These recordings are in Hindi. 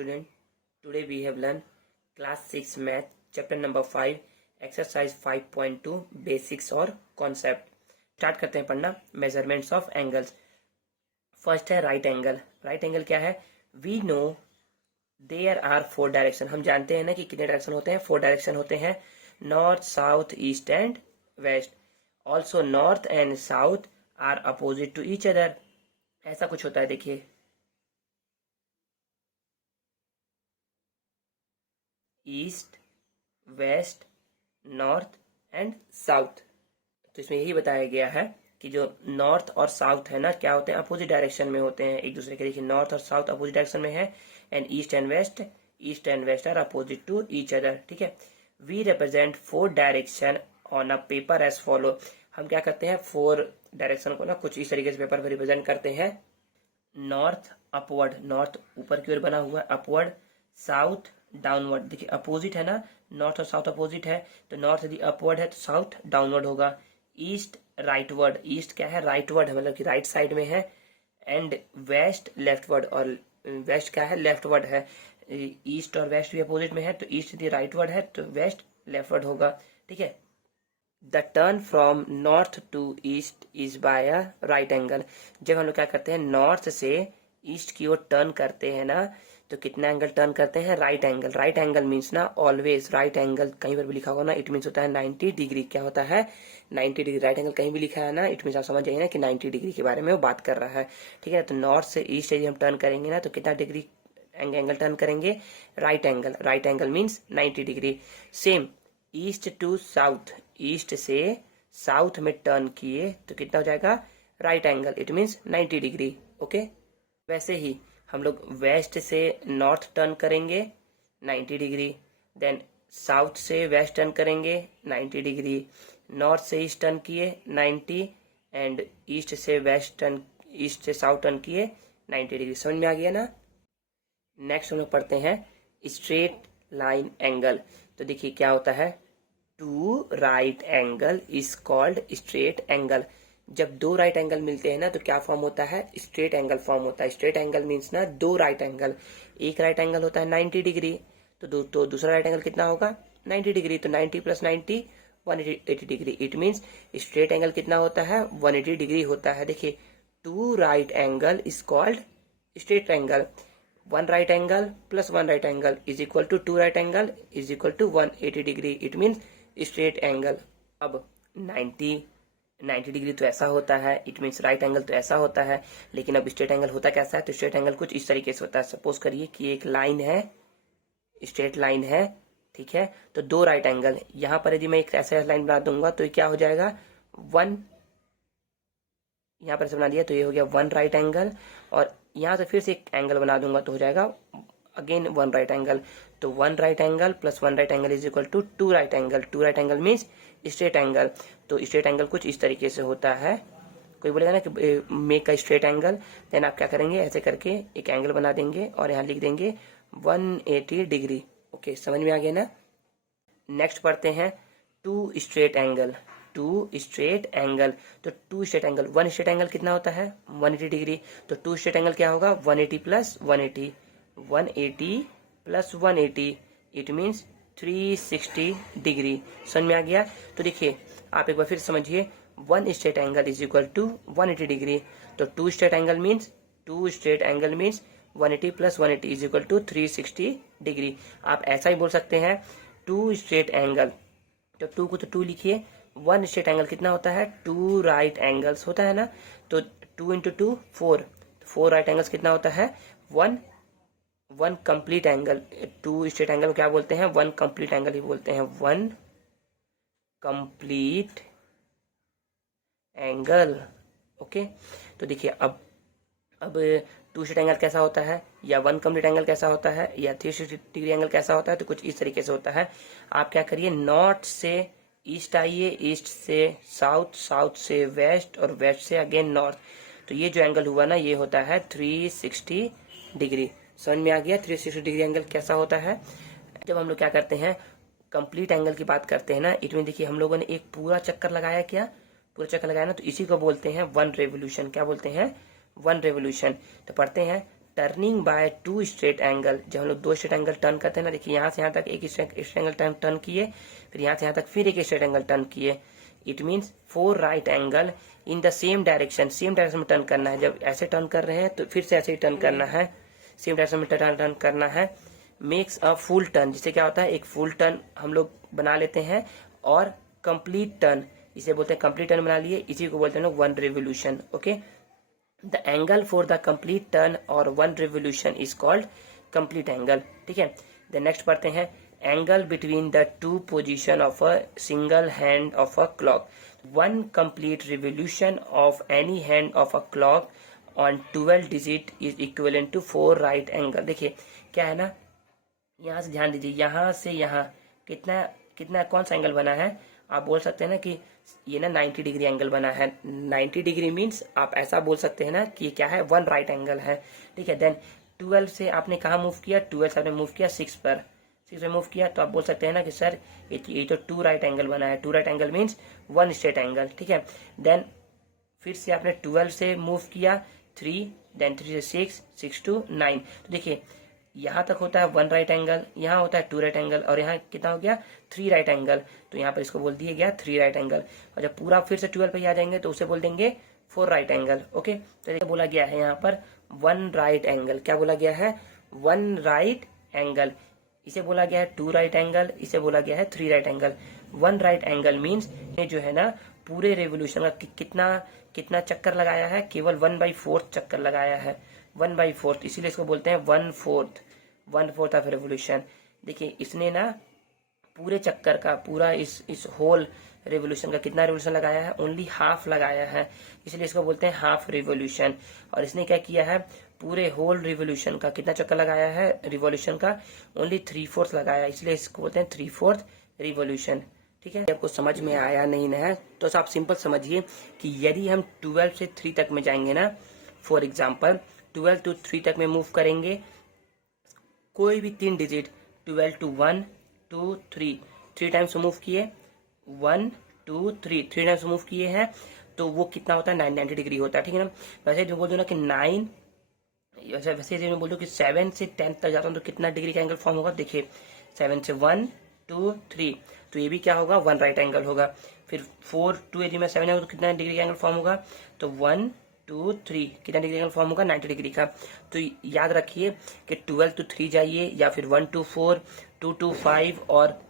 student, today we have learned class 6 math chapter number 5 exercise 5.2 basics और concept। स्टार्ट करते हैं पढ़ना measurements of angles। फर्स्ट है राइट एंगल। राइट एंगल क्या है? We know there are 4 direction. हम जानते हैं ना कि कितने डायरेक्शन होते हैं? 4 डायरेक्शन होते हैं, north south east and west. Also north and south are opposite to each other. ऐसा कुछ होता है, देखिए east west north and south. तो इसमें यही बताया गया है कि जो नॉर्थ और साउथ है ना, क्या होते हैं? अपोजिट डायरेक्शन में होते हैं एक दूसरे के। देखिए नॉर्थ और साउथ अपोजिट डायरेक्शन में है, and east and west are opposite to each other. ठीक है। We represent 4 direction on a paper as follow. हम क्या करते हैं? 4 डायरेक्शन को ना कुछ इस तरीके से पेपर पर रिप्रेजेंट करते हैं। नॉर्थ अपवर्ड, नॉर्थ ऊपर की ओर बना हुआ है, अपवर्ड। साउथ डाउनवर्ड, देखिए अपोजिट है ना, नॉर्थ और साउथ अपोजिट है, तो नॉर्थ यदि अपवर्ड है तो साउथ डाउनवर्ड होगा। ईस्ट राइटवर्ड, ईस्ट क्या है? राइटवर्ड है, मतलब कि राइट साइड में है। एंड वेस्ट लेफ्टवर्ड, और वेस्ट क्या है? लेफ्टवर्ड है। ईस्ट और वेस्ट भी अपोजिट में है, तो ईस्ट यदि राइटवर्ड है तो वेस्ट लेफ्टवर्ड होगा। ठीक है। The turn from north to east is by a right angle. जब हम लोग क्या करते हैं? नॉर्थ से ईस्ट की ओर टर्न करते हैं ना, तो कितना एंगल टर्न करते हैं? Right angle. Right angle means ना ऑलवेज राइट एंगल, कहीं पर भी लिखा होगा ना, इट मीन्स होता है 90 डिग्री। क्या होता है? 90 डिग्री। राइट एंगल कहीं भी लिखा है ना, इट मीन्स आप समझ जाइए ना कि 90 डिग्री के बारे में वो बात कर रहा है। ठीक है। तो नॉर्थ से ईस्ट यदि हम टर्न करेंगे ना, तो कितना डिग्री एंगल टर्न करेंगे? Right angle. Right angle means 90 degree. Same east to south, ईस्ट से साउथ में टर्न किए तो कितना हो जाएगा? Right angle, it means 90 degree. Okay. वैसे ही हम लोग वेस्ट से नॉर्थ टर्न करेंगे 90 डिग्री, देन साउथ से वेस्ट टर्न करेंगे 90 डिग्री, नॉर्थ से ईस्ट टर्न किए 90, एंड ईस्ट से साउथ टर्न किए 90 डिग्री। समझ में आ गया ना? नेक्स्ट हम लोग पढ़ते हैं स्ट्रेट लाइन एंगल। तो देखिए क्या होता है? Two right angle is called straight angle. जब 2 राइट एंगल मिलते हैं ना, तो क्या फॉर्म होता है? स्ट्रेट एंगल फॉर्म होता है। स्ट्रेट एंगल मीन्स ना 2 राइट एंगल। एक राइट एंगल होता है 90 डिग्री, तो दूसरा राइट एंगल कितना होगा? 90 डिग्री। तो 90 plus 90 180 degree. It means straight angle कितना होता है? 180 डिग्री होता है। देखिए 2 right angle is called straight angle. 1 right angle plus 1 right angle is equal to 2 right angle is equal to 180 degree. It means straight angle. अब 90 डिग्री तो ऐसा होता है, इट मीन्स राइट एंगल तो ऐसा होता है, लेकिन अब स्ट्रेट एंगल होता कैसा है? तो स्ट्रेट एंगल कुछ इस तरीके से होता है। सपोज करिए कि एक लाइन है, स्ट्रेट लाइन है, ठीक है, तो 2 राइट एंगल। यहां पर यदि मैं एक ऐसा लाइन बना दूंगा तो क्या हो जाएगा? 1, यहां पर से बना दिया तो ये हो गया 1 राइट एंगल, और यहां से फिर से एक एंगल बना दूंगा तो हो जाएगा अगेन 1 राइट एंगल। तो 1 right angle plus 1 right angle is equal to 2 right angle. 2 right angle means straight angle. तो स्ट्रेट एंगल कुछ इस तरीके से होता है। कोई बोलेगा ना कि मेक का स्ट्रेट एंगल, देन आप क्या करेंगे? ऐसे करके एक एंगल बना देंगे और यहाँ लिख देंगे 180 डिग्री। ओके, समझ में आ गया ना? नेक्स्ट पढ़ते हैं 2 स्ट्रेट एंगल। 2 स्ट्रेट एंगल, तो 2 स्ट्रेट एंगल, 1 स्ट्रेट एंगल कितना होता है? 180 डिग्री। तो 2 स्ट्रेट एंगल क्या होगा? 180 plus 180, 180 plus 180, it means 360 degree. समझ में आ गया? तो देखिए आप एक बार फिर समझिए, 1 straight angle is equal to 180 degree. तो 2 straight angle means 180 plus 180 is equal to 360 degree. आप ऐसा ही बोल सकते हैं 2 स्ट्रेट एंगल, तो 2 को तो 2 लिखिए। 1 स्ट्रेट एंगल कितना होता है? 2 राइट एंगल्स होता है ना, तो 2 इंटू 2 4, 4 राइट एंगल्स कितना होता है? 1 कंप्लीट एंगल। 2 स्ट्रेट एंगल क्या बोलते हैं? 1 कंप्लीट एंगल ही बोलते हैं, 1 कंप्लीट एंगल। ओके। तो देखिए अब 2 स्ट्रेट एंगल कैसा होता है, या 1 कंप्लीट एंगल कैसा होता है, या 360 डिग्री एंगल कैसा होता है? तो कुछ इस तरीके से होता है। आप क्या करिए, नॉर्थ से ईस्ट आइए, ईस्ट से साउथ, साउथ से वेस्ट, और वेस्ट से अगेन नॉर्थ। तो ये जो एंगल हुआ ना, ये होता है 360 डिग्री। समझ में आ गया 360 डिग्री एंगल कैसा होता है? जब हम लोग क्या करते हैं, कंप्लीट एंगल की बात करते हैं ना, इसमें देखिए हम लोगों ने एक पूरा चक्कर लगाया, क्या पूरा चक्कर लगाया ना, तो इसी को बोलते हैं 1 रेवोल्यूशन। क्या बोलते हैं? 1 रेवोल्यूशन। तो पढ़ते हैं turning by two straight angle, जब हम लोग दो स्ट्रेट एंगल टर्न करते हैं ना, देखिए यहाँ से यहाँ तक एक स्ट्रेट एंगल टर्न किए, फिर यहाँ से यहाँ तक फिर एक स्ट्रेट एंगल टर्न किए, it means 4 right angle in the same direction में टर्न करना है। जब ऐसे टर्न कर रहे हैं तो फिर से ऐसे ही टर्न करना है, सेम डायरेक्शन में टर्न करना है, मेक्स अ फुल टर्न, जिससे क्या होता है एक फुल टर्न हम लोग बना लेते हैं, और कंप्लीट टर्न इसे बोलते हैं, कंप्लीट टर्न बना लिए, इसी को बोलते हैं लोग 1 revolution. Okay, the angle for the complete turn और 1 revolution is called complete angle. ठीक है, द नेक्स्ट पढ़ते हैं, angle between the two position of a single hand of a clock, 1 complete revolution of any hand of a clock on 12 digit is equivalent to 4 right angle. देखिए क्या है ना, यहाँ से ध्यान दीजिए, यहाँ से यहाँ कितना कितना कौन सा एंगल बना है, आप बोल सकते हैं ना कि ये ना 90 डिग्री एंगल बना है। 90 डिग्री मीन्स आप ऐसा बोल सकते हैं ना कि ये क्या है, 1 राइट एंगल है। ठीक है, देन 12 से आपने कहाँ मूव किया, 12 से आपने मूव किया 6 पर, 6 पे मूव किया, तो आप बोल सकते हैं ना कि सर ये तो 2 राइट एंगल बना है। 2 right angle means 1 straight angle. ठीक है, देन फिर से आपने 12 से मूव किया 3, देन 3 से 6, 6 to 9, तो देखिए यहाँ तक होता है 1 राइट एंगल, यहाँ होता है 2 राइट एंगल, और यहाँ कितना हो गया 3 राइट एंगल, तो यहाँ पर इसको बोल दिया गया 3 राइट एंगल। और जब पूरा फिर से 12 पे ही आ जाएंगे तो उसे बोल देंगे 4 राइट एंगल। ओके, तो ये बोला गया है यहाँ पर 1 राइट एंगल, क्या बोला गया है 1 राइट एंगल, इसे बोला गया है 2 राइट एंगल, इसे बोला गया है 3 right angle. 1 right angle means ये जो है ना पूरे रेवोल्यूशन का कितना चक्कर लगाया है, केवल 1/4 चक्कर लगाया है, 1/4, इसीलिए इसको बोलते हैं 1/4 ऑफ रेवोल्यूशन। देखिए इसने ना पूरे चक्कर का पूरा इस होल रेवोल्यूशन का कितना रेवोल्यूशन लगाया है, ओनली हाफ लगाया है, इसलिए इसको बोलते हैं हाफ रेवोल्यूशन। और इसने क्या किया है, पूरे होल रिवोल्यूशन का कितना चक्कर लगाया है, रिवोल्यूशन का ओनली 3/4 लगाया, इसलिए इसको बोलते हैं 3/4 रिवोल्यूशन। ठीक है, आपको समझ में आया नहीं ना है तो आप सिंपल समझिए कि यदि हम 12 से 3 तक में जाएंगे ना, फॉर एग्जाम्पल 12 to 3 तक में मूव करेंगे, कोई भी 3 डिजिट 12 to 1 2 3 टाइम्स मूव किए, 1 2 3 टाइम्स मूव किए हैं, तो वो कितना होता है 90 डिग्री होता है। ठीक है ना, वैसे जो बोल दो ना कि 9, वैसे मैं बोल दो कि 7 से 10 तक जाता हूँ तो कितना डिग्री का एंगल फॉर्म होगा, देखिए 7 से 1 2 3, तो ये भी क्या होगा 1 राइट एंगल होगा। फिर 4 2 यदि मैं 7 है तो कितना डिग्री का एंगल फॉर्म होगा, तो 1 2 3 कितना डिग्री एंगल फॉर्म होगा 90 डिग्री का। तो याद रखिए कि 12 to 3 जाइए, या फिर 1 to 4 2 to 5 और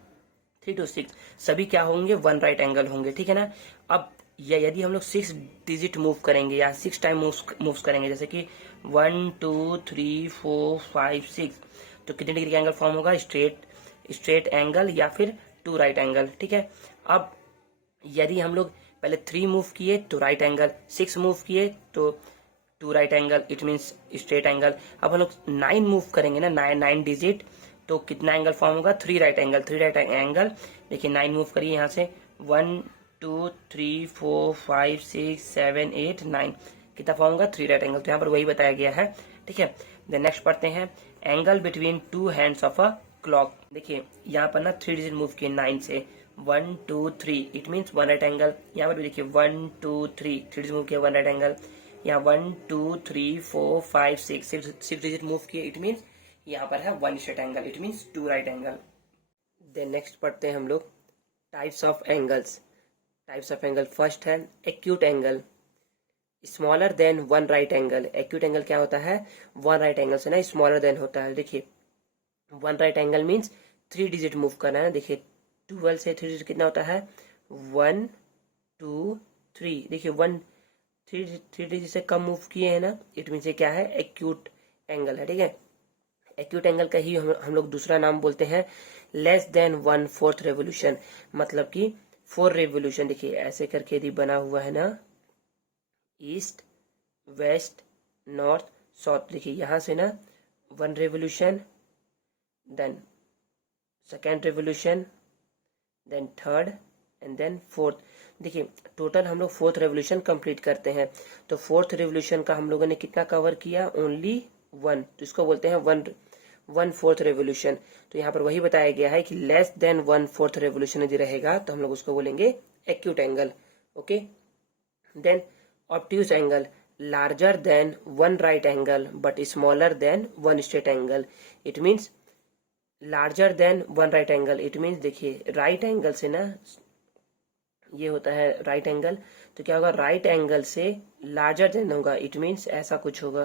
3 to 6 सभी क्या होंगे 1 राइट एंगल होंगे। ठीक है ना, अब यदि हम लोग 6 डिजिट मूव करेंगे या 6 टाइम मूव करेंगे, जैसे कि 1 2 3 4 5 6, तो कितने डिग्री का एंगल फॉर्म होगा, स्ट्रेट एंगल या फिर 2 राइट एंगल। ठीक है, अब यदि हम लोग पहले 3 मूव किए तो राइट एंगल, 6 मूव किए तो 2 right angle, it means straight angle. अब हम लोग 9 मूव करेंगे ना, 9 डिजिट, तो कितना एंगल फॉर्म होगा 3 राइट एंगल, 3 राइट एंगल। देखिए 9 मूव करिए यहाँ से, 1 2 3 4 5 6 7 8 9, कितना फॉर्म होगा 3 राइट एंगल, तो यहाँ पर वही बताया गया है। ठीक है, देन नेक्स्ट पढ़ते हैं, angle between 2 hands of a clock. देखिए यहाँ पर ना 3 डिजिट मूव किए 9 से, 1 2 3, इट मीन्स 1 राइट एंगल। यहाँ पर भी देखिए 1 2 3 डिजिट मूव किया 1 राइट एंगल, यहाँ 1 2 3 4 5 6 डिजिट मूव किए, इट मीन्स यहाँ पर है 1 straight angle, it means 2 right angle. Then next पढ़ते हैं हम लोग types of angles. Types of angle, first है acute angle, smaller than 1 right angle. Acute angle क्या होता है, 1 राइट एंगल से ना स्मॉलर देन होता है। देखिए 1 right angle means 3 digit move करना है। देखिए 12 से 3 डिजिट कितना होता है 1 2 3, देखिए 3 डिजिट से कम मूव किए हैं ना, इट मीन्स ये क्या है एक्यूट एंगल है। ठीक है, एक्यूट एंगल का ही हम लोग दूसरा नाम बोलते हैं लेस देन 1/4 रेवोल्यूशन, मतलब कि 4 रेवोल्यूशन। देखिए ऐसे करके यदि बना हुआ है ना, ईस्ट वेस्ट नॉर्थ साउथ, देखिए यहाँ से ना 1 revolution, then second revolution, then third and then fourth. देखिए टोटल हम लोग 4th रेवोल्यूशन कंप्लीट करते हैं, तो 4th रेवोल्यूशन का हम लोगों ने कितना कवर किया, ओनली 1, तो इसको बोलते हैं 1/4 रेवोल्यूशन। तो यहाँ पर वही बताया गया है कि लेस देन 1/4 रेवोल्यूशन यदि रहेगा तो हम लोग उसको बोलेंगे acute angle. Okay, then obtuse angle, larger than one right angle but smaller than one straight angle. It means larger than one right angle, it means देखिए right angle से ना ये होता है right angle, तो क्या होगा right angle से larger than होगा, it means ऐसा कुछ होगा,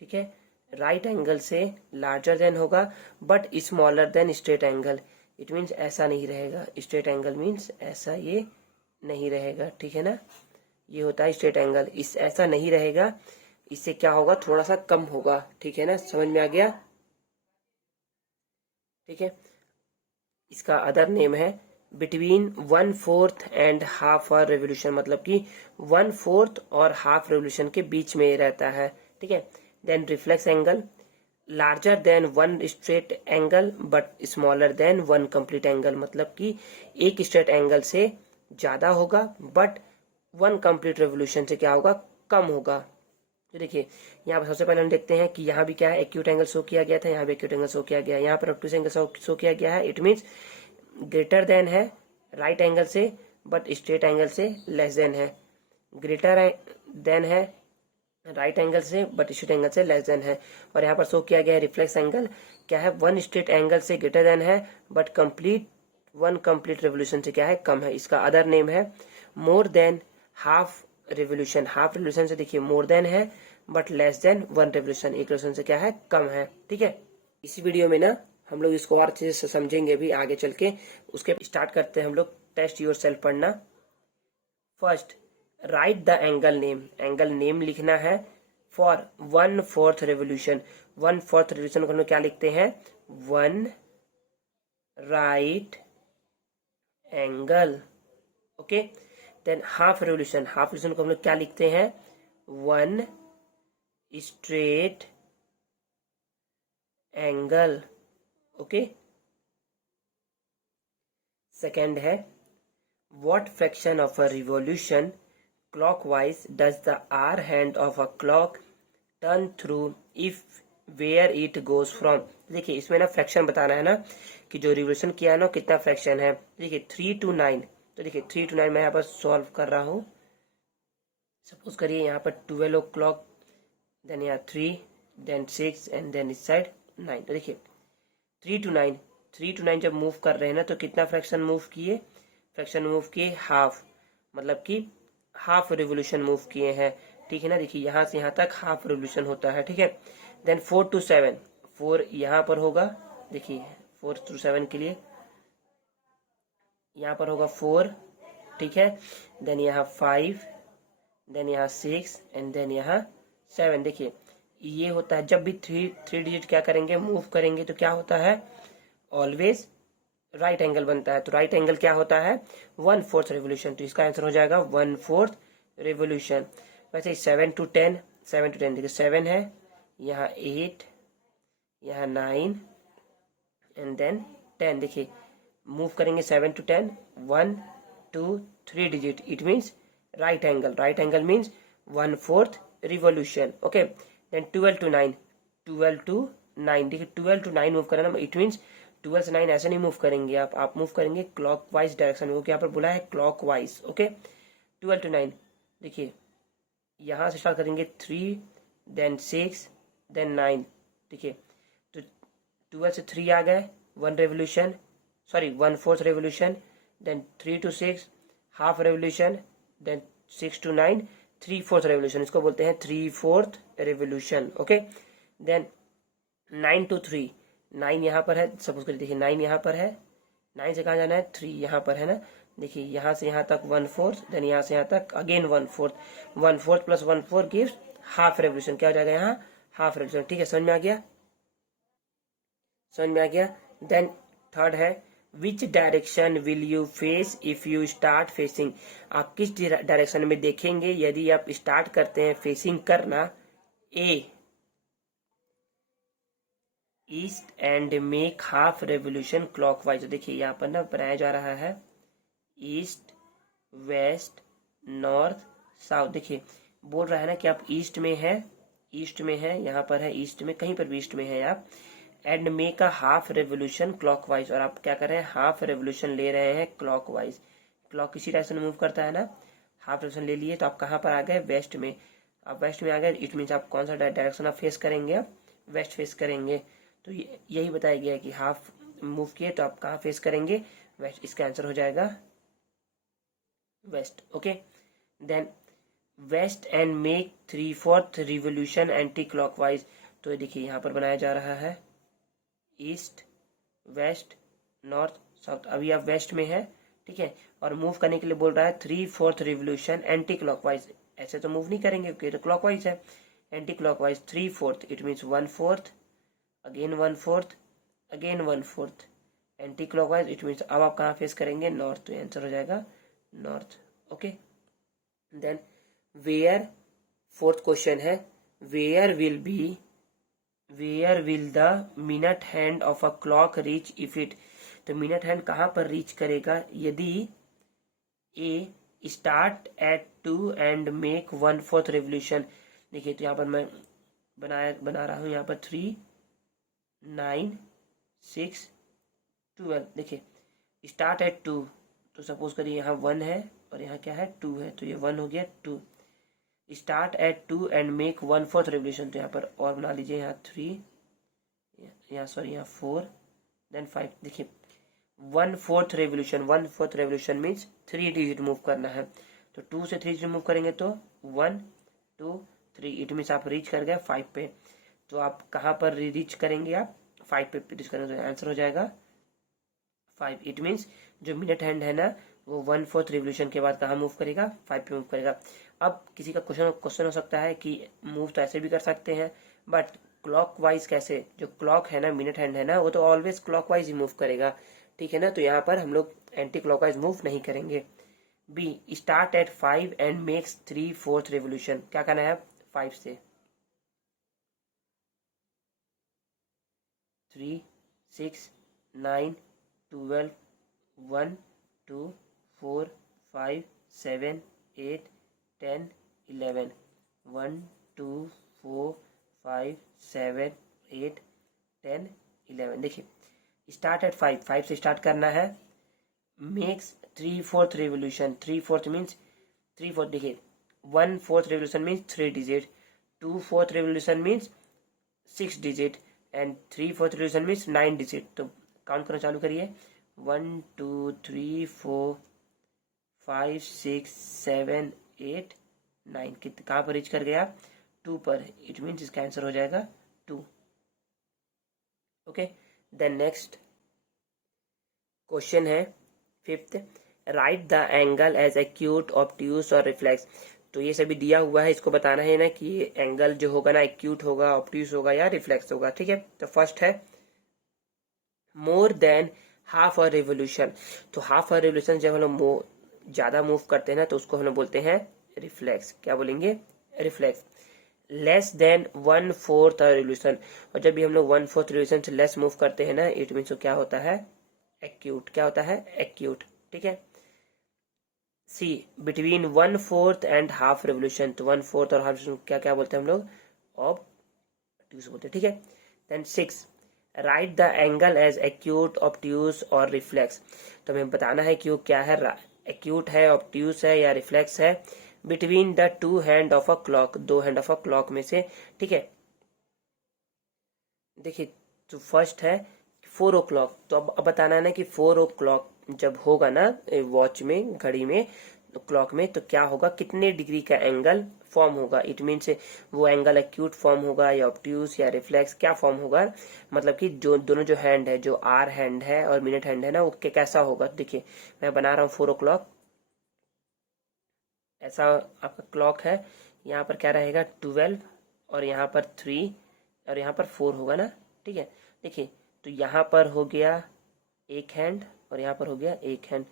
ठीक है। right angle से larger than होगा but smaller than straight angle, it means ऐसा नहीं रहेगा, straight angle means ऐसा ये नहीं रहेगा, ठीक है ना। ये होता है स्ट्रेट एंगल, इस ऐसा नहीं रहेगा, इससे क्या होगा थोड़ा सा कम होगा, ठीक है ना, समझ में आ गया, ठीक है। इसका अदर नेम है between 1/4 and half hour revolution, मतलब कि 1/4 और हाफ रेवोल्यूशन के बीच में रहता है, ठीक है। Then reflex angle larger than one straight angle but smaller than one complete angle, मतलब कि एक स्ट्रेट एंगल से ज्यादा होगा बट वन कंप्लीट रेवोल्यूशन से क्या होगा कम होगा। तो देखिए यहाँ पर सबसे पहले हम देखते हैं कि यहाँ भी क्या है एक्यूट एंगल शो किया गया था, यहाँ भी एक्यूट एंगल शो किया गया है, यहाँ पर ऑब्टूस एंगल शो किया गया है, इट मीन्स ग्रेटर देन है राइट एंगल से बट स्ट्रेट एंगल से लेस देन है, ग्रेटर देन है राइट एंगल से बट स्ट्रेट एंगल से लेस देन है। और यहाँ पर शो किया गया है रिफ्लेक्स एंगल क्या है वन स्ट्रेट एंगल से ग्रेटर देन है बट वन कंप्लीट रेवोल्यूशन से क्या है कम है। इसका अदर नेम है more than half revolution, half revolution से देखिए मोर देन है but less then one revolution, एक रेवोल्यूशन से क्या है कम है, ठीक है। इसी वीडियो में ना हम लोग इसको और अच्छे से समझेंगे भी आगे चल के। उसके स्टार्ट करते हैं हम लोग टेस्ट योर सेल्फ पढ़ना। First right the angle name, angle name लिखना है फॉर 1/4 रेवोल्यूशन, 1/4 रेवोल्यूशन को हम लोग क्या लिखते हैं 1 right angle, okay. Then half revolution, half revolution को हम लोग क्या लिखते हैं 1 स्ट्रेट एंगल, ओके। सेकेंड है what fraction of a revolution clockwise does the hour hand of a clock turn through if where it goes from. देखिए इसमें ना फ्रैक्शन बताना है ना कि जो रिवॉल्यूशन किया है ना कितना फ्रैक्शन है। देखिए 3 to 9, तो देखिए 3 to 9 मैं यहाँ पर सॉल्व कर रहा हूँ। सपोज करिए यहाँ पर 12 o'clock, देन यहाँ 3, देन 6 एंड देन इस साइड 9। तो देखिए 3 to 9, 3 to 9 जब मूव कर रहे हैं ना तो कितना फ्रैक्शन मूव किए, फ्रैक्शन मूव किए हाफ, मतलब कि हाफ रिवोल्यूशन मूव किए हैं, ठीक है ना। देखिए यहाँ से यहाँ तक हाफ रिवोल्यूशन होता है, ठीक है। देन 4 to 7, 4 यहाँ पर होगा, देखिए 4 to 7 के लिए यहाँ पर होगा 4, ठीक है। देन यहाँ 5, देन यहाँ 6 एंड देन यहाँ 7। देखिए ये होता है जब भी थ्री डिजिट क्या करेंगे मूव करेंगे तो क्या होता है ऑलवेज राइट एंगल बनता है। तो राइट एंगल क्या होता है 1/4 रेवोल्यूशन, तो इसका आंसर हो जाएगा 1/4 रेवोल्यूशन। वैसे 7 to 10, 7 to 10 देखिए 7 है, यहाँ 8, यहाँ 9 एंड देन 10। देखिए मूव करेंगे 7 to 10, 1 2 3 digit, it means right angle, right angle means 1/4 revolution, okay. Then 12 to 9, 12 to 9 देखिए 12 to 9 मूव करना, इट मीन्स 12 से 9 ऐसे नहीं मूव करेंगे आप मूव करेंगे क्लॉकवाइज डायरेक्शन में, वो यहाँ पर बोला है क्लॉकवाइज, ओके। 12 to 9 देखिए यहाँ से स्टार्ट करेंगे 3, देन 6, देन 9। देखिए तो 12 से 3 आ गए 1 revolution, sorry 1/4 revolution, then 3 to 6 half revolution, then 6 to 9 3/4 revolution, इसको बोलते हैं 3/4 रेवोल्यूशन, ओके। देन 9 to 3, 9 यहाँ पर है, सपोज करिए देखिए 9 यहाँ पर है, 9 से कहाँ जाना है 3 यहाँ पर है ना। देखिए यहाँ से यहाँ तक 1/4, देन यहाँ से यहाँ तक again 1/4, 1/4 plus 1/4 gives half revolution, क्या हो जाएगा यहाँ हाफ रेवोल्यूशन, ठीक है। समझ में आ गया, समझ में आ गया। देन थर्ड है which direction will you face if you start facing, आप किस डायरेक्शन में देखेंगे यदि आप स्टार्ट करते हैं फेसिंग करना A east and make half revolution clockwise. देखिए यहाँ पर ना बनाया जा रहा है ईस्ट वेस्ट नॉर्थ साउथ, देखिए बोल रहा है ना कि आप ईस्ट में है, ईस्ट में है, यहाँ पर है ईस्ट में, कहीं पर भी ईस्ट में है आप, and make a half revolution clockwise, और आप क्या कर रहे हैं हाफ रेवोल्यूशन ले रहे हैं क्लॉकवाइज। क्लॉक किसी डायरेक्शन में मूव करता है ना, हाफ रिवोल्यूशन ले लिए तो आप कहाँ पर आ गए, वेस्ट में। आप वेस्ट में आ गए, इट मीन्स आप कौन सा डायरेक्शन आप फेस करेंगे, आप वेस्ट फेस करेंगे। तो यही बताया गया है कि हाफ मूव किए तो आप कहाँ फेस करेंगे, वेस्ट। इसका आंसर हो जाएगा west. Okay, then west and make 3/4 revolution anticlockwise. तो ये देखिए यहाँ पर बनाया जा रहा है ईस्ट, वेस्ट, नॉर्थ, साउथ। अभी आप वेस्ट में है, ठीक है, और मूव करने के लिए बोल रहा है 3/4 रिवोल्यूशन एंटी क्लॉकवाइज। ऐसे तो मूव नहीं करेंगे क्योंकि तो क्लॉकवाइज है। Anti clockwise 3/4, it means 1/4, again 1/4, again 1/4। Anti clockwise it means अब आप कहाँ फेस करेंगे, नॉर्थ। तो आंसर हो जाएगा north. Okay, then where, fourth question है, where will the minute hand of a clock reach if it. तो मिनट हैंड कहाँ पर रीच करेगा यदि A start at 2 and make 1/4 revolution. देखिए तो यहाँ पर मैं बना रहा हूँ यहाँ पर 3, 9, 6, 12। देखिए स्टार्ट एट 2, तो सपोज करिए यहाँ 1 है और यहाँ क्या है 2 है, तो ये 1 हो गया 2। Start at 2 and make 1/4 revolution, तो यहाँ पर और बना लीजिए, यहाँ 3, यहाँ सॉरी यहाँ 4, देन 5। देखिए 1/4 revolution, 1/4 revolution means 3 digit move करना है। तो 2 से 3 डिजिट मूव करेंगे तो 1, 2, 3, इट मीन्स आप रीच कर गए 5 पे। तो आप कहाँ पर रीच करेंगे, आप 5 पे रीच करेंगे, तो आंसर हो जाएगा 5। इट मीन्स जो मिनट हैंड है ना वो 1/4 रिवोल्यूशन के बाद कहाँ मूव करेगा, 5 पे मूव करेगा। अब किसी का क्वेश्चन हो सकता है कि मूव तो ऐसे भी कर सकते हैं, बट क्लॉकवाइज कैसे। जो क्लॉक है ना, मिनट हैंड है ना, वो तो ऑलवेज क्लॉकवाइज ही मूव करेगा, ठीक है ना। तो यहाँ पर हम लोग एंटी क्लॉकवाइज मूव नहीं करेंगे। B start at 5 and makes 3/4 revolution. क्या करना है, 5 से 3, 6, 9, 12, 1, 2, 4, 5, 7, 8, 10, 11, 1, 2, 4, 5, 7, 8, 10, 11। देखिए स्टार्ट एट 5, 5 से स्टार्ट करना है, मेक्स 3/4 रेवोल्यूशन। 3/4 मीन्स 3/4, देखिए 1/4 revolution means 3 digit, 2/4 revolution means 6 digit and 3/4 revolution means 9 digit. तो काउंट करना चालू करिए, 1, 2, 3, 4, 5, 6, 7, 8, 9। कहाँ पर रीच कर गया, 2 पर। इट मीन्स इसका आंसर हो जाएगा 2। ओके, देन नेक्स्ट क्वेश्चन है fifth, write the angle as acute, obtuse और रिफ्लेक्स। तो ये सभी दिया हुआ है, इसको बताना है ना कि एंगल जो होगा ना एक्यूट होगा, ऑब्ट्यूज होगा या रिफ्लेक्स होगा, ठीक है। तो फर्स्ट है more than half a revolution. तो हाफ अ रिवोल्यूशन जब हम लोग ज्यादा मूव करते हैं ना तो उसको हम लोग बोलते हैं रिफ्लेक्स। क्या बोलेंगे, रिफ्लेक्स। लेस देन 1/4 रिवोल्यूशन, और जब भी हम लोग 1/4 रिवोल्यूशन से लेस मूव करते हैं ना, इट मीन्स क्या होता है, एक्यूट। क्या होता है, एक्यूट, ठीक है। सी बिटवीन 1/4 एंड हाफ रेवोल्यूशन, तो 1/4 और हाफ रेवोल्यूशन क्या क्या बोलते हैं हम लोग, ऑब्ट्यूज बोलते हैं, ठीक है। Then 6 write the angle as acute, obtuse और रिफ्लेक्स। तो हमें बताना है कि वो क्या है, एक्यूट है, ऑब्ट्यूज है या रिफ्लेक्स है, between the 2 hand of a clock, 2 hand of a clock में से, ठीक है। देखिए तो फर्स्ट है 4 o'clock। तो अब बताना है ना कि 4 o'clock जब होगा ना वॉच में, घड़ी में, तो क्लॉक में, तो क्या होगा, कितने डिग्री का एंगल फॉर्म होगा। इट मीन्स वो एंगल एक्यूट फॉर्म होगा या ऑब्ट्यूज या रिफ्लेक्स, क्या फॉर्म होगा, मतलब कि जो दोनों जो हैंड है, जो आर हैंड है और मिनट हैंड है ना, वो कैसा होगा। तो देखिए मैं बना रहा हूँ 4 o'clock, ऐसा आपका क्लॉक है। यहाँ पर क्या रहेगा 12, और यहाँ पर 3, और यहाँ पर 4 होगा ना, ठीक है। देखिए तो यहाँ पर हो गया एक हैंड और यहाँ पर हो गया एक हैंड।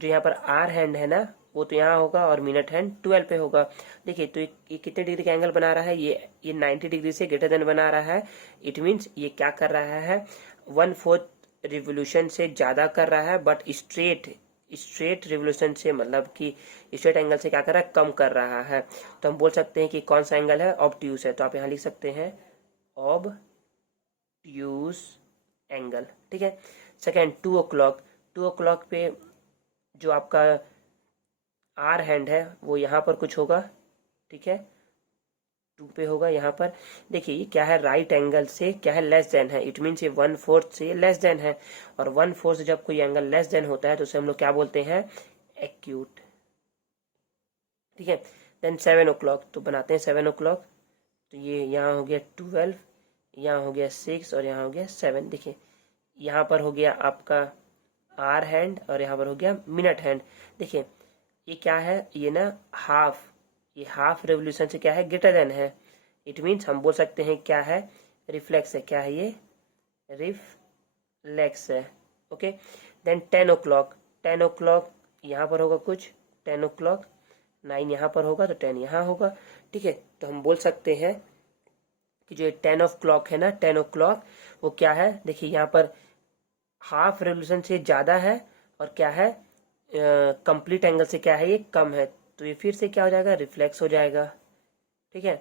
जो यहाँ पर आर हैंड है ना वो तो यहाँ होगा और मिनट हैंड 12 पे होगा। देखिए तो ये कितने डिग्री का एंगल बना रहा है, ये 90 डिग्री से ग्रेटर देन बना रहा है। इट मीन्स ये क्या कर रहा है, 1/4 रिवोल्यूशन से ज्यादा कर रहा है, बट स्ट्रेट रिवोल्यूशन से, मतलब कि स्ट्रेट एंगल से क्या कर रहा है, कम कर रहा है। तो हम बोल सकते हैं कि कौन सा एंगल है, ऑब्ट्यूज है। तो आप यहाँ लिख सकते हैं ऑब्ट्यूज एंगल, ठीक है। सेकेंड 2 o'clock, 2 o'clock पे जो आपका आर हैंड है वो यहाँ पर कुछ होगा, ठीक है, 2 पे होगा यहाँ पर। देखिए ये क्या है, राइट एंगल से क्या है, लेस देन है, इट मीन्स ये 1/4 से लेस देन है, और 1/4 से जब कोई एंगल लेस देन होता है तो उसे हम लोग क्या बोलते हैं, एक्यूट, ठीक है। देन 7 o'clock, तो बनाते हैं 7 o'clock, तो ये यहाँ हो गया 12, यहाँ हो गया 6 और यहाँ हो गया 7। देखिए यहाँ पर हो गया आपका आर हैंड और यहाँ पर हो गया मिनट हैंड। देखिए ये क्या है, ये ना हाफ, ये हाफ रेवोल्यूशन से क्या है, ग्रेटर देन है, इट मीन्स हम बोल सकते हैं क्या है, रिफ्लेक्स है, क्या है ये, रिफ्लेक्स है, ओके। देन 10 o'clock, 10 o'clock यहाँ पर होगा कुछ, 10 o'clock, 9 यहाँ पर होगा तो 10 यहाँ होगा, ठीक है। तो हम बोल सकते हैं कि जो 10 o'clock है ना, 10 o'clock वो क्या है, देखिए यहाँ पर हाफ रेवोल्यूशन से ज़्यादा है और क्या है, कंप्लीट एंगल से क्या है, ये कम है, तो ये फिर से क्या हो जाएगा, रिफ्लेक्स हो जाएगा, ठीक है।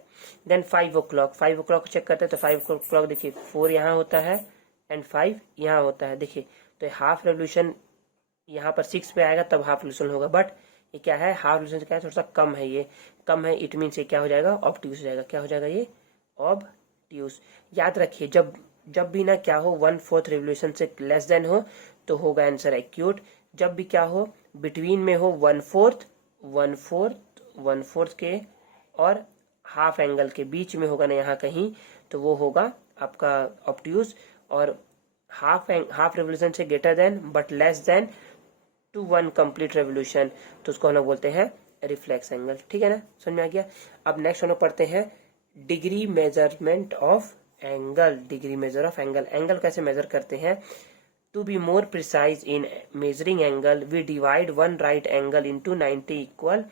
देन 5 o'clock, 5 o'clock को चेक करते हैं तो 5 o'clock देखिए 4 यहाँ होता है एंड 5 यहाँ होता है, देखिए तो हाफ रेवोल्यूशन यहाँ पर 6 पे आएगा तब हाफ रेवोल्यूशन होगा, बट ये क्या है, हाफ रेवोल्यूशन से क्या है, थोड़ा सा कम है, ये कम है, इट मीन्स ये क्या हो जाएगा, ऑब्ट्यूज हो जाएगा, क्या हो जाएगा ये, ऑब्ट्यूज। याद रखिए जब जब भी ना क्या हो 1/4 रेवोल्यूशन से लेस देन हो तो होगा आंसर एक्यूट, जब भी क्या हो बिटवीन में हो 1/4 1/4 के और हाफ एंगल के बीच में होगा ना यहाँ कहीं, तो वो होगा आपका ऑब्ट्यूज, और हाफ रेवोल्यूशन से greater than but less than to 1 complete revolution, तो उसको हम लोग बोलते हैं रिफ्लेक्स एंगल, ठीक है ना, समझ में आ गया। अब नेक्स्ट हम लोग पढ़ते हैं degree measurement of angle, degree measure of angle, angle कैसे मेजर करते हैं। To be more precise in measuring angle we divide one right angle into 90 equal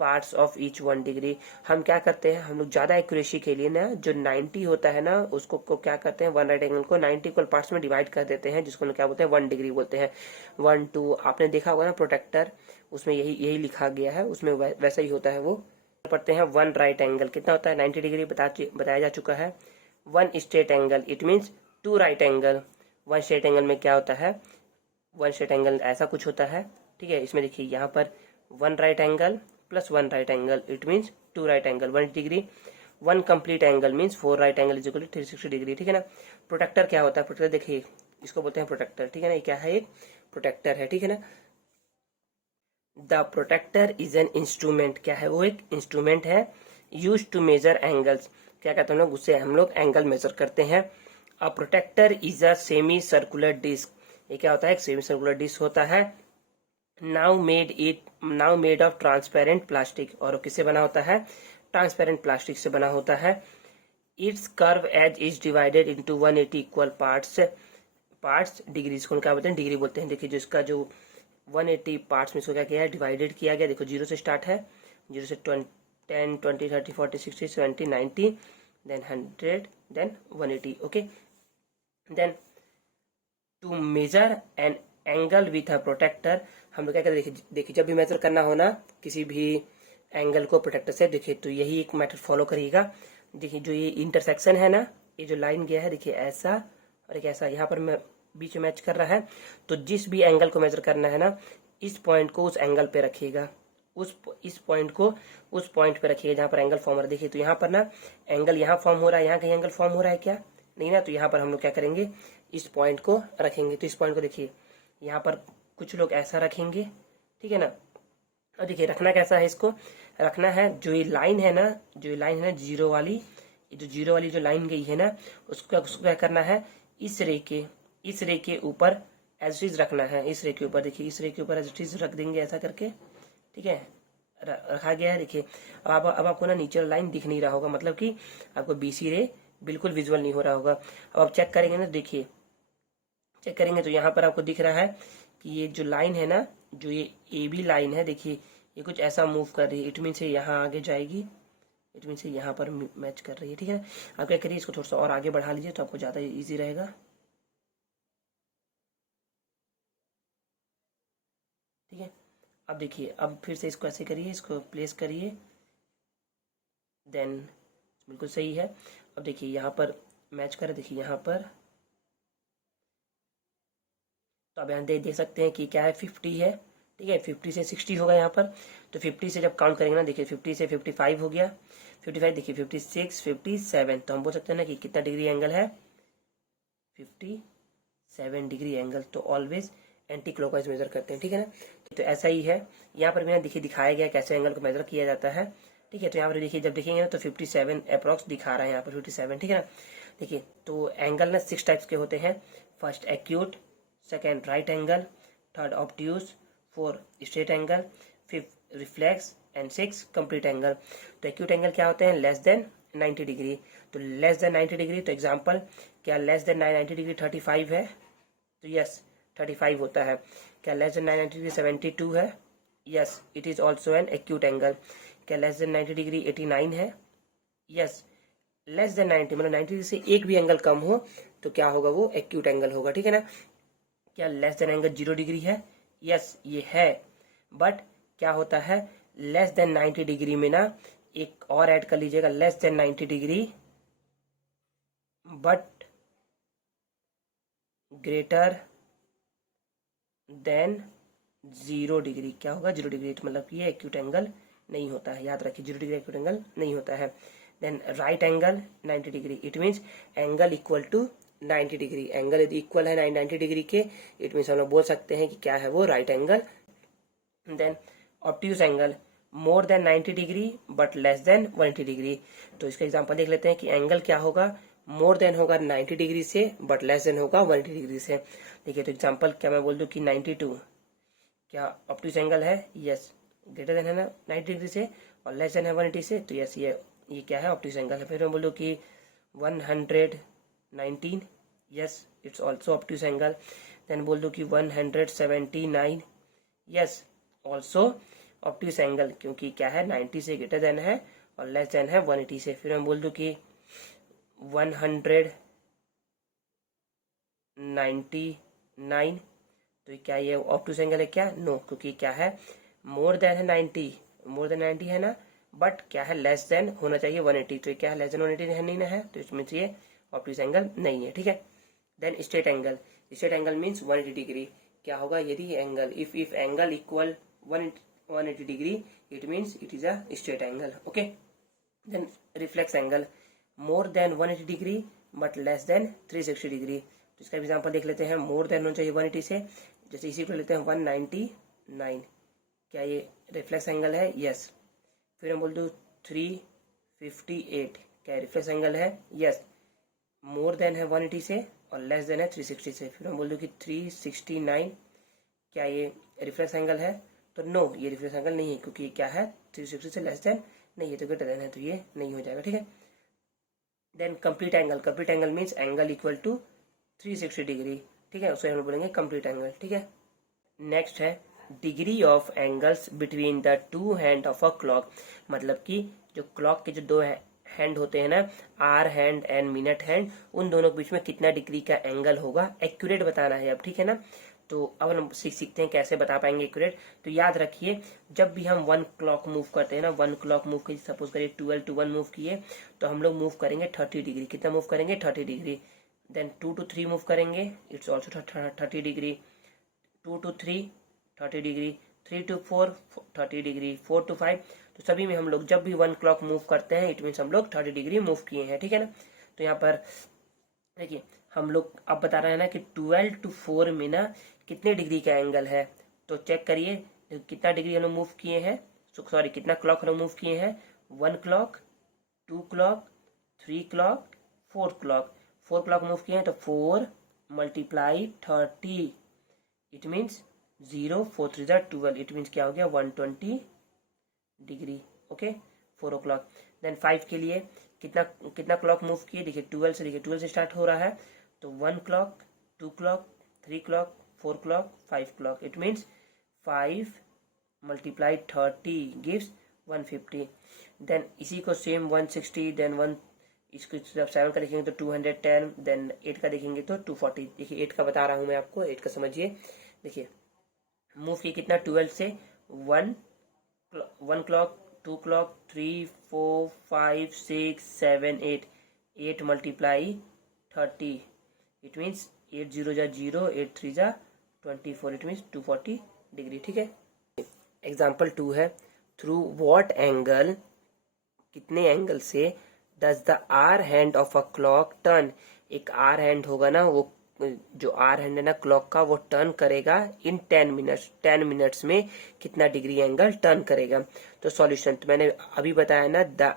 parts of each 1 degree. हम क्या करते हैं, हम लोग ज्यादा एक्यूरेसी के लिए ना जो 90 होता है ना उसको क्या करते हैं, वन राइट एंगल को 90 इक्वल पार्ट्स में डिवाइड कर देते हैं, जिसको हम लोग क्या बोलते हैं, 1 डिग्री बोलते हैं। 1 2 आपने देखा होगा ना प्रोटेक्टर, उसमें यही लिखा गया है, उसमें वैसा ही होता है वो। पढ़ते हैं वन राइट एंगल कितना होता है, 90 डिग्री बताया जा चुका है। 1 straight angle it means 2 right angle, 1 straight angle में क्या होता है, 1 स्ट्रेट एंगल ऐसा कुछ होता है, ठीक है। इसमें देखिए यहाँ पर 1 right angle plus 1 right angle it means 2 right angle 1 degree, 1 complete angle means 4 right angle is equal to 360 degree, ठीक है ना। प्रोटेक्टर क्या होता है, प्रोटेक्टर देखिए इसको बोलते हैं प्रोटेक्टर, ठीक है ना, ये क्या है, एक प्रोटेक्टर है, ठीक है ना। The protractor is an instrument, क्या है वो, एक इंस्ट्रूमेंट है, यूज टू मेजर एंगल्स, क्या कहते हैं हम लोग, उससे हम लोग एंगल मेजर करते हैं। A protractor is a semicircular disc, ये क्या होता है, एक सेमी सर्कुलर डिस्क होता है। Now made of transparent plastic, और किससे बना होता है, ट्रांसपेरेंट प्लास्टिक से बना होता है। Its curve edge is divided into 180 equal parts degree, इसको क्या बोलते हैं, डिग्री बोलते हैं। देखिए जो इसका जो 180 पार्ट्स में इसको क्या किया है, डिवाइडेड किया गया, देखो 0 से स्टार्ट है, 0 से 10 20 30 40 60 70 90 then 100 then 180, okay. Then to measure an angle with a protractor, हम लोग क्या कहते हैं, देखिए जब भी मेजर करना हो ना किसी भी एंगल को प्रोटेक्टर से, देखिए तो यही एक मेथड फॉलो करिएगा। देखिए जो ये इंटरसेक्शन है ना, ये जो लाइन गया है देखिए ऐसा और एक ऐसा, यहाँ पर मैं बीच में मैच कर रहा है, तो जिस भी एंगल को मेजर करना है ना, इस पॉइंट को उस एंगल पे रखिएगा, इस पॉइंट को उस पॉइंट पे रखिएगा जहाँ पर एंगल फॉर्म हो रहा है। देखिए तो यहाँ पर ना एंगल यहाँ फॉर्म हो रहा है, यहाँ कहीं एंगल फॉर्म हो रहा है क्या, नहीं ना, तो यहाँ पर हम लोग क्या करेंगे, इस पॉइंट को रखेंगे। तो इस पॉइंट को देखिए यहाँ पर कुछ लोग ऐसा रखेंगे, ठीक है ना। और देखिए रखना कैसा है, इसको रखना है जो ये लाइन है ना, जो ये लाइन है ना जीरो वाली, ये जो जीरो वाली जो लाइन गई है ना, उसको क्या करना है, इस रे के ऊपर एज इट इज रखना है, इस रे के ऊपर, देखिए इस रे के ऊपर एज इट इज रख देंगे ऐसा करके, ठीक है, रखा गया है। देखिए अब आपको ना नीचे लाइन दिख नहीं रहा होगा, मतलब कि आपको बीसी रे बिल्कुल विजुअल नहीं हो रहा होगा। अब आप चेक करेंगे ना, देखिए चेक करेंगे तो यहाँ पर आपको दिख रहा है कि ये जो लाइन है ना, जो ये ए बी लाइन है, देखिए ये कुछ ऐसा मूव कर रही है, इट मीन से यहाँ आगे जाएगी, इट मीन से यहाँ पर मैच कर रही है, ठीक है। आप क्या करिए, इसको थोड़ा सा और आगे बढ़ा लीजिए तो आपको ज़्यादा इजी रहेगा, ठीक है। अब देखिए अब फिर से इसको ऐसे करिए, इसको प्लेस करिए, देन बिल्कुल सही है। अब देखिए यहाँ पर मैच कर, देखिए यहाँ पर, तो अब यहाँ देख सकते हैं कि क्या है, 50 है, ठीक है। 50 से 60 होगा यहाँ पर, तो 50 से जब काउंट करेंगे ना, देखिए 50 से 55 हो गया, 55 देखिए 56, 57, तो हम बोल सकते हैं ना कि कितना डिग्री एंगल है, 57 डिग्री एंगल। तो ऑलवेज एंटी क्लॉकवाइज मेजर करते हैं, ठीक है ना। तो ऐसा ही है यहाँ पर भी ना, देखिए दिखाया गया कैसे एंगल को मेजर किया जाता है, ठीक है। तो यहाँ पर देखिए जब देखेंगे ना तो 57 अप्रॉक्स दिखा रहा है यहाँ पर 57, ठीक है ना। देखिए तो एंगल ना 6 टाइप्स के होते हैं। First acute, second right angle, third obtuse, fourth straight angle, fifth reflex and 6 complete angle. तो एक्यूट एंगल क्या होते हैं, लेस देन 90 डिग्री। तो लेस देन 90 डिग्री, तो एग्जांपल क्या लेस देन 90 डिग्री 35 है, तो यस 35 होता है। क्या लेस देन 90 डिग्री 72 है, yes it is also an acute angle. क्या लेस देन 90 डिग्री 89 है, यस लेस देन 90 मतलब 90 डिग्री से एक भी एंगल कम हो तो क्या होगा, वो एक्यूट एंगल होगा, ठीक है ना। क्या लेस देन एंगल 0 डिग्री है, यस ये है, बट क्या होता है लेस देन 90 डिग्री में ना एक और ऐड कर लीजिएगा, less than 90 degree but greater than 0 degree. क्या होगा 0 डिग्री, मतलब कि ये एक्यूट एंगल नहीं होता है, याद रखिए 0 डिग्री एक्यूट एंगल नहीं होता है। Then right angle 90 degree, it means angle equal to 90 degree. Angle यदि इक्वल है 90 डिग्री के, इट मीन्स हम लोग बोल सकते हैं कि क्या है वो right angle. Then obtuse angle more than 90 degree but less than 180 degree. तो इसका एग्जांपल देख लेते हैं कि एंगल क्या होगा, मोर देन होगा 90 डिग्री से बट लेस देन होगा 180 डिग्री से। देखिए तो एग्जांपल क्या मैं बोल दूं कि 92 क्या ऑब्ट्यूज एंगल है, यस ग्रेटर देन है ना 90 डिग्री से और लेस देन है 180 से, तो यस ये क्या है ऑब्ट्यूज एंगल है। फिर मैं बोलूँ कि 119, yes it's also obtuse angle. देन बोल दूँ कि 179, यस ऑल्सो ऑब्ट्यूज एंगल, क्योंकि क्या है 90 से ग्रेटर देन है और लेस देन है 180 से। फिर मैं बोल दूँ कि 199, तो क्या ये ऑब्ट्यूज एंगल है क्या, नो क्योंकि क्या है मोर देन है 90, मोर देन 90 है ना, बट क्या है लेस देन होना चाहिए 180, तो क्या है लेस देन 180 है नहीं ना है, तो इसमें ये ऑब्ट्यूज एंगल नहीं है, ठीक है। Then straight angle, straight angle means 180 degree. क्या होगा यदि angle if angle equal 180 degree, it means it is a straight angle, okay. Then reflex angle more than 180 degree but less than 360 degree. तो इसका एग्जांपल देख लेते हैं, मोर देन होना चाहिए 180 से, जैसे इसी को लेते हैं 199, क्या ये रिफ्लेक्स एंगल है, यस। फिर हम बोल दूँ 358, क्या रिफ्लेक्स एंगल है, यस मोर देन है 180 से और लेस देन है 360 से। फिर हम बोल दूँ कि 369, क्या ये रिफ्लेक्स एंगल है, तो नो ये रिफ्लेक्स एंगल नहीं है क्योंकि क्या है 360 से लेस देन नहीं है, तो ग्रेटर देन है, तो ये नहीं हो जाएगा, ठीक है। Then complete angle, complete angle means angle equal to 360 degree, ठीक है, उसे हम बोलेंगे कंप्लीट एंगल, ठीक है। नेक्स्ट है degree of angles between the to hand of a clock, मतलब कि जो क्लॉक के जो दो हैंड होते हैं ना, hour hand and minute hand, उन दोनों के बीच में कितना डिग्री का एंगल होगा, एक्यूरेट बताना है अब, ठीक है ना। तो अब हम सीखते हैं कैसे बता पाएंगे एक्यूरेट। तो याद रखिए जब भी हम 1 क्लॉक मूव करते हैं ना, 1 क्लॉक मूव करिए, सपोज करिए 12 to 1 मूव किए, तो हम लोग मूव करेंगे 30 डिग्री, कितना मूव करेंगे 30 डिग्री। देन 2 to 3 मूव करेंगे, it's also 30 degree, 2 to 3 30 degree, 3 to 4 30 degree, 4 to 5, तो सभी में हम लोग जब भी 1 क्लॉक मूव करते हैं इट मीन्स हम लोग 30 डिग्री मूव किए हैं, ठीक है ना। तो यहाँ पर देखिए हम लोग अब बता रहे हैं ना कि 12 to 4 में ना कितने डिग्री का एंगल है, तो चेक करिए कितना डिग्री हम लोग मूव किए हैं, सॉरी कितना क्लॉक हम लोग मूव किए हैं, 1 clock, 2 clock, 3 clock, 4 clock, 4 clock move किए हैं, तो 4 multiply 30, it means 0 4 3 12, it means क्या हो गया 120 डिग्री, ओके 4 ओ क्लॉक। देन 5 के लिए कितना कितना क्लॉक मूव किए, देखिए 12 से, देखिए 12 से स्टार्ट हो रहा है, तो 1 clock, 2 clock, 3 clock, 4 clock, 5 clock, it means 5 multiply 30 gives 150। देन इसी को सेम 160, देन 1 इसको जब 7 का देखेंगे तो 210, देन 8 का देखेंगे तो 240। देखिए 8 का बता रहा हूँ मैं आपको, 8 का समझिए। देखिए मूव किए कितना 12 से 1 clock, 2 clock, 3 4 5 6 7 8, 8 multiply 30, it means 8 0 जा 0, 8 3 जा 24, इट मीन्स 240 डिग्री, ठीक है। एग्जाम्पल 2 है, थ्रू वॉट एंगल, कितने एंगल से, does the hour hand of a clock turn, एक आर हैंड होगा ना, वो जो आर हैंड है ना क्लॉक का, वो टर्न करेगा इन 10 मिनट्स, 10 मिनट्स में कितना डिग्री एंगल टर्न करेगा। तो सॉल्यूशन तो मैंने अभी बताया ना, the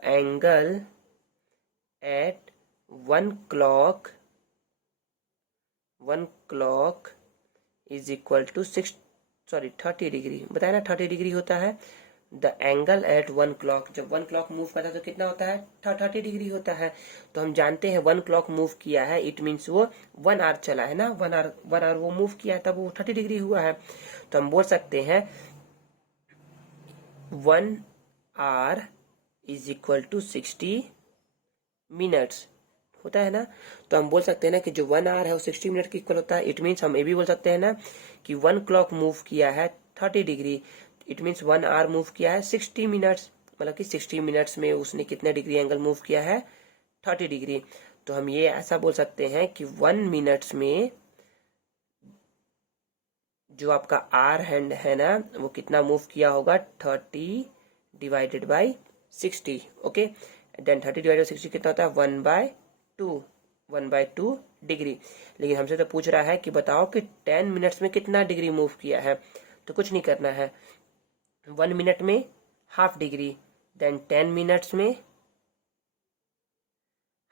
angle at one clock is equal to 30 degree, बताया ना 30 डिग्री होता है। The angle at one clock, जब वन क्लॉक मूव करता है तो कितना होता है, 30 डिग्री होता है। तो हम जानते हैं वन क्लॉक मूव किया है, इट मीन्स वो 1 आवर चला है ना, 1 आवर वो मूव किया है, तब वो 30 डिग्री हुआ है। तो हम बोल सकते हैं 1 hour is equal to 60 minutes होता है ना। तो हम बोल सकते हैं ना कि जो 1 आवर है वो 60 मिनट के इक्वल होता है। इट मीन्स हम ये भी बोल सकते हैं ना कि वन क्लॉक मूव किया है 30 degree, it means 1 hour move किया है 60 मिनट्स, मतलब कि 60 मिनट्स में उसने कितने डिग्री एंगल मूव किया है, 30 डिग्री। तो हम ये ऐसा बोल सकते हैं कि 1 मिनट्स में जो आपका आर हैंड है ना वो कितना मूव किया होगा, 30 divided by 60। Okay, then 30 divided by 60 कितना होता है, 1/2 डिग्री। लेकिन हमसे तो पूछ रहा है कि बताओ कि 10 मिनट्स में कितना डिग्री मूव किया है। तो कुछ नहीं करना है, 1 मिनट में हाफ डिग्री, देन 10 मिनट्स में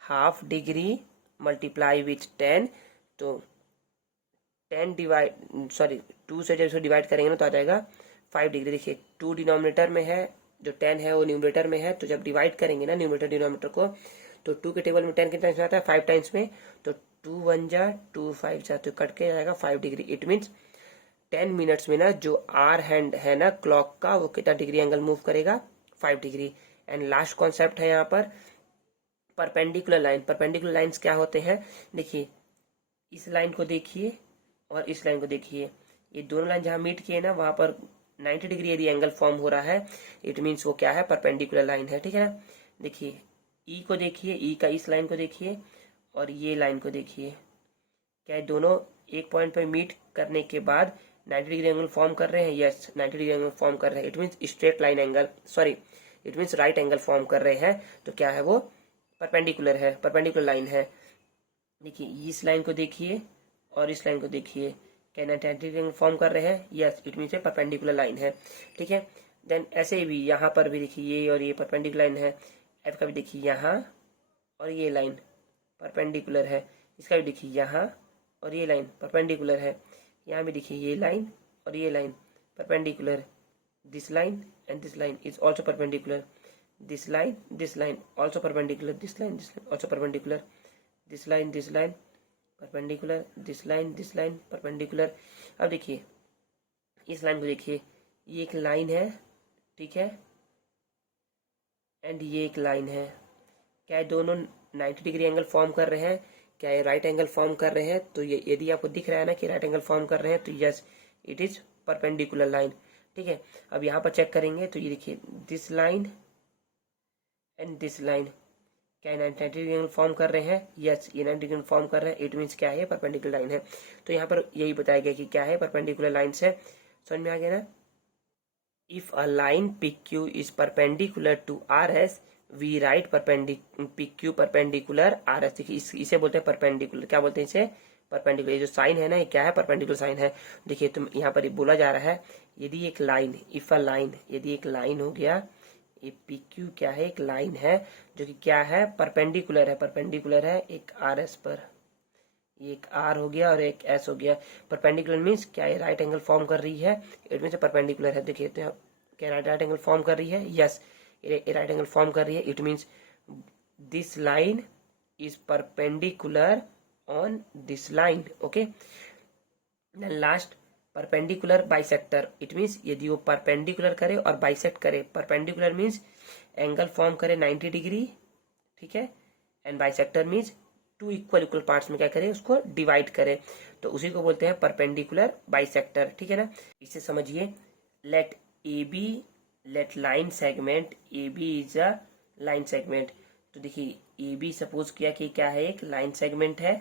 हाफ डिग्री मल्टीप्लाई विथ 10। तो 10 डिवाइड, सॉरी 2 से जब इसको डिवाइड करेंगे ना तो आ जाएगा 5 डिग्री। देखिए 2 डिनोमिनेटर में है, जो 10 है वो न्यूमरेटर में है, तो जब डिवाइड करेंगे ना न्यूमरेटर डिनोमिनेटर को, तो 2 के टेबल में 10 कितना टाइम्स आता है, 5 टाइम्स में। तो 2 1 जा 2 5 जा, तो कट के जाएगा 5 डिग्री। इट मीन्स 10 मिनट्स में ना जो आर हैंड है ना क्लॉक का, वो कितना डिग्री एंगल मूव करेगा, 5 डिग्री। एंड लास्ट कॉन्सेप्ट है यहाँ पर परपेंडिकुलर लाइन। परपेंडिकुलर लाइंस क्या होते हैं, देखिए इस लाइन को देखिए और इस लाइन को देखिए, ये दोनों लाइन जहां मीट किए ना वहां पर 90 डिग्री यदि एंगल फॉर्म हो रहा है, इट मीन्स वो क्या है, परपेंडिकुलर लाइन है। ठीक है ना, देखिए ई को देखिए, ई का इस लाइन को देखिए और ये लाइन को देखिए, क्या ये दोनों एक पॉइंट पर मीट करने के बाद 90 डिग्री एंगल फॉर्म कर रहे हैं, यस 90 डिग्री एंगल फॉर्म कर रहे हैं। It means straight line angle, sorry it means right angle form कर रहे हैं। तो क्या है, वो परपेंडिकुलर है, परपेंडिकुलर लाइन है। देखिए इस लाइन को देखिए और इस लाइन को देखिए, क्या 90 डिग्री एंगल फॉर्म कर रहे हैं, yes it means perpendicular line है। ठीक है, देन ऐसे भी यहाँ पर भी देखिए ये और ये परपेंडिकुलर लाइन है। एफ का भी देखिए यहाँ और ये लाइन परपेंडिकुलर है, इसका भी देखिए यहाँ और ये लाइन परपेंडिकुलर है, यहाँ भी देखिए ये लाइन और ये line perpendicular, this line and this line is also perpendicular, this line also perpendicular, this line also perpendicular, this line perpendicular, this line perpendicular। अब देखिए इस लाइन को देखिए, ये एक लाइन है, ठीक है, एंड ये एक लाइन है। क्या ये दोनों 90 डिग्री एंगल फॉर्म कर रहे हैं, क्या ये राइट एंगल फॉर्म कर रहे हैं? तो ये यदि आपको दिख रहा है ना कि राइट एंगल फॉर्म कर रहे हैं, तो yes it is perpendicular line. ठीक है, अब यहाँ पर चेक करेंगे तो ये देखिए this line and this line, क्या 90 डिग्री एंगल फॉर्म कर रहे हैं, यस ये 90 डिग्री फॉर्म कर रहे हैं। इट मीन्स क्या है, परपेंडिकुलर लाइन है। तो यहाँ पर यही बताया गया कि क्या है, परपेंडिकुलर लाइन्स है। समझ में आ गया ना। If a line PQ is perpendicular to RS, we write PQ perpendicular RS। देखिए इसे बोलते हैं परपेंडिकुलर, क्या बोलते हैं इसे, परपेंडिकुलर। ये जो साइन है ना ये क्या है, परपेंडिकुलर साइन है। देखिए तुम यहाँ पर बोला जा रहा है यदि एक लाइन, इफ अ लाइन, यदि एक लाइन हो गया, ये PQ क्या है, एक लाइन है जो कि क्या है, परपेंडिकुलर है, परपेंडिकुलर है एक RS पर, ये एक R हो गया और एक S हो गया। परपेंडिकुलर मीन्स क्या ये राइट एंगल फॉर्म कर रही है, इट मीन्स परपेंडिकुलर है। देखिए तो क्या राइट एंगल फॉर्म कर रही है, यस ये राइट एंगल फॉर्म कर रही है। It means this line is perpendicular on this line. Okay, then last perpendicular bisector. It means यदि वो परपेंडिकुलर करे और बाइसेक्ट करे, परपेंडिकुलर मीन्स एंगल फॉर्म करे 90 डिग्री, ठीक है, and bisector means 2 equal parts में क्या करे, उसको डिवाइड करे, तो उसी को बोलते हैं परपेंडिकुलर बाइसेक्टर। ठीक है ना, इसे समझिए, let line segment AB is a line segment. तो देखिए AB सपोज किया कि क्या है, एक लाइन सेगमेंट है,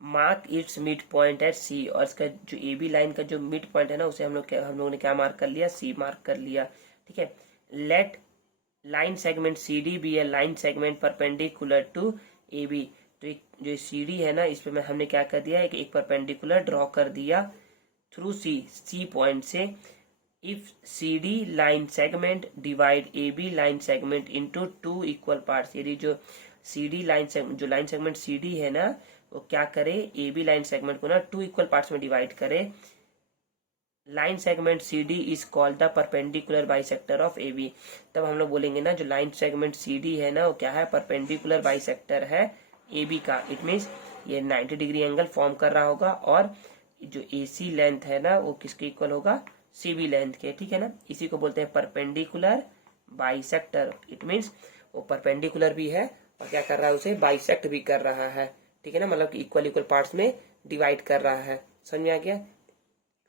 mark its midpoint at C, और इसका जो ए बी लाइन का जो मिड पॉइंट है ना उसे हम लोगों ने क्या मार्क कर लिया, सी मार्क कर लिया। ठीक है, let line segment C D be a line segment perpendicular to A B. तो जो सी डी है ना इस पे हमने क्या कर दिया, एक परपेंडिकुलर ड्रॉ कर दिया थ्रू सी पॉइंट से। If C D line segment divide A B line segment into two equal parts, यदि जो सी डी लाइन जो लाइन सेगमेंट सी डी है ना वो क्या करे, ए बी लाइन सेगमेंट को ना टू इक्वल पार्ट्स में डिवाइड करे, line segment C D is called the perpendicular bisector of A B. तब हम लोग बोलेंगे ना जो लाइन सेगमेंट सी डी है ना वो क्या है, परपेंडिकुलर बाइसेक्टर है ए बी का। इट मीन्स ये 90 डिग्री एंगल फॉर्म कर रहा होगा, और जो ए सी लेंथ है ना वो किसके इक्वल होगा, सी बी लेंथ के। ठीक है ना, इसी को बोलते हैं परपेंडिकुलर बाइसेक्टर। इट मीन्स वो परपेंडिकुलर भी है और क्या कर रहा है, उसे बाइसेक्ट भी कर रहा है। ठीक है ना, मतलब इक्वल इक्वल पार्ट्स में डिवाइड कर रहा है। समझ में आ गया?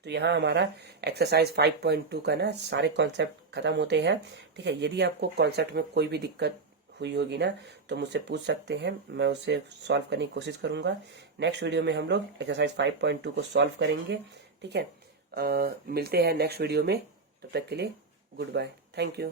तो यहाँ हमारा एक्सरसाइज 5.2 का ना सारे कॉन्सेप्ट खत्म होते हैं। ठीक है, यदि आपको कॉन्सेप्ट में कोई भी दिक्कत हुई होगी ना तो मुझसे पूछ सकते हैं, मैं उसे सॉल्व करने की कोशिश करूंगा। नेक्स्ट वीडियो में हम लोग एक्सरसाइज 5.2 को सॉल्व करेंगे। ठीक है, मिलते हैं नेक्स्ट वीडियो में, तब तक के लिए गुड बाय, थैंक यू।